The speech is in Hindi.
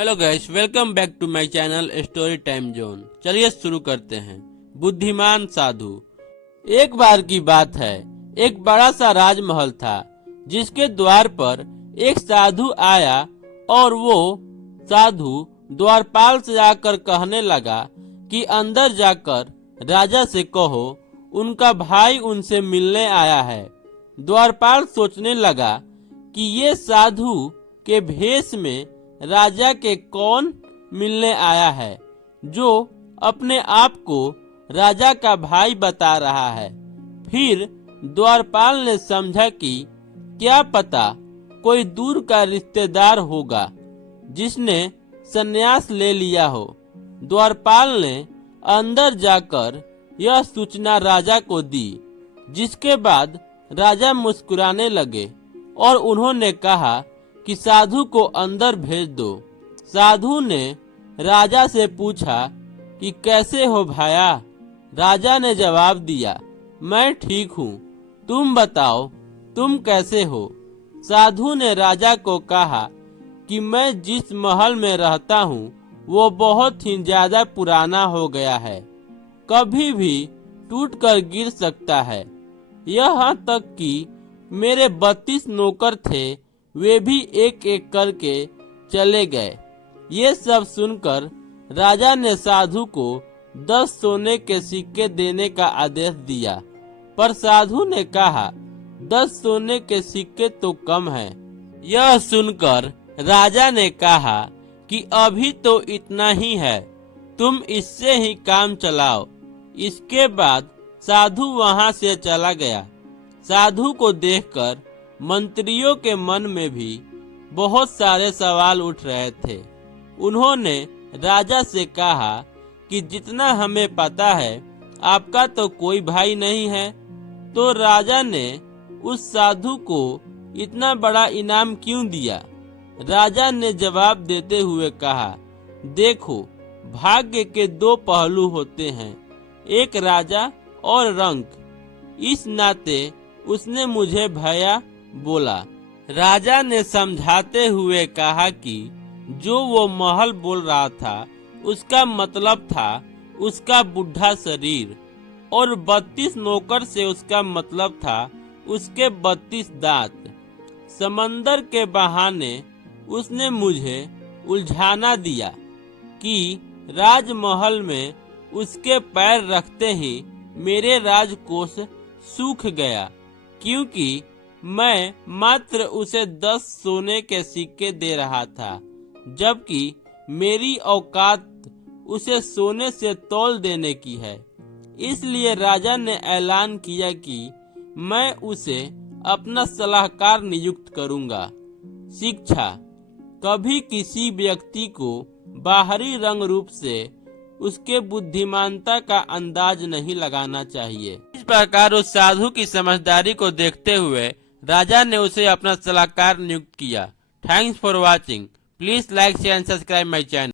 Hello guys, welcome back to my channel story time zone. चलिए शुरू करते हैं। बुद्धिमान साधु। एक बार की बात है, एक बड़ा सा राजमहल था जिसके द्वार पर एक साधु आया और वो साधु द्वारपाल से जाकर कहने लगा कि अंदर जाकर राजा से कहो उनका भाई उनसे मिलने आया है। द्वारपाल सोचने लगा कि ये साधु के भेष में राजा के कौन मिलने आया है जो अपने आप को राजा का भाई बता रहा है। फिर द्वारपाल ने समझा कि क्या पता कोई दूर का रिश्तेदार होगा जिसने संन्यास ले लिया हो। द्वारपाल ने अंदर जाकर यह सूचना राजा को दी, जिसके बाद राजा मुस्कुराने लगे और उन्होंने कहा कि साधु को अंदर भेज दो। साधु ने राजा से पूछा कि कैसे हो भाया। राजा ने जवाब दिया, मैं ठीक हूँ, तुम बताओ तुम कैसे हो। साधु ने राजा को कहा कि मैं जिस महल में रहता हूँ वो बहुत ही ज्यादा पुराना हो गया है, कभी भी टूटकर गिर सकता है। यहाँ तक कि मेरे 32 नौकर थे, वे भी एक एक करके चले गए। ये सब सुनकर राजा ने साधु को 10 सोने के सिक्के देने का आदेश दिया, पर साधु ने कहा 10 सोने के सिक्के तो कम हैं। यह सुनकर राजा ने कहा कि अभी तो इतना ही है, तुम इससे ही काम चलाओ। इसके बाद साधु वहां से चला गया। साधु को देखकर मंत्रियों के मन में भी बहुत सारे सवाल उठ रहे थे। उन्होंने राजा से कहा कि जितना हमें पता है आपका तो कोई भाई नहीं है। तो राजा ने उस साधु को इतना बड़ा इनाम क्यों दिया। राजा ने जवाब देते हुए कहा, देखो भाग्य के 2 पहलू होते हैं, एक राजा और रंक। इस नाते उसने मुझे भैया बोला। राजा ने समझाते हुए कहा कि जो वो महल बोल रहा था उसका मतलब था उसका बुढ़ा शरीर, और 32 नौकर से उसका मतलब था उसके 32 दांत। समंदर के बहाने उसने मुझे उलझाना दिया कि राजमहल में उसके पैर रखते ही मेरे राजकोष सूख गया, क्योंकि मैं मात्र उसे 10 सोने के सिक्के दे रहा था, जबकि मेरी औकात उसे सोने से तौल देने की है। इसलिए राजा ने ऐलान किया कि मैं उसे अपना सलाहकार नियुक्त करूंगा। शिक्षा। कभी किसी व्यक्ति को बाहरी रंग रूप से उसके बुद्धिमानता का अंदाज नहीं लगाना चाहिए। इस प्रकार उस साधु की समझदारी को देखते हुए राजा ने उसे अपना सलाहकार नियुक्त किया। Thanks for watching. Please like share and subscribe my channel.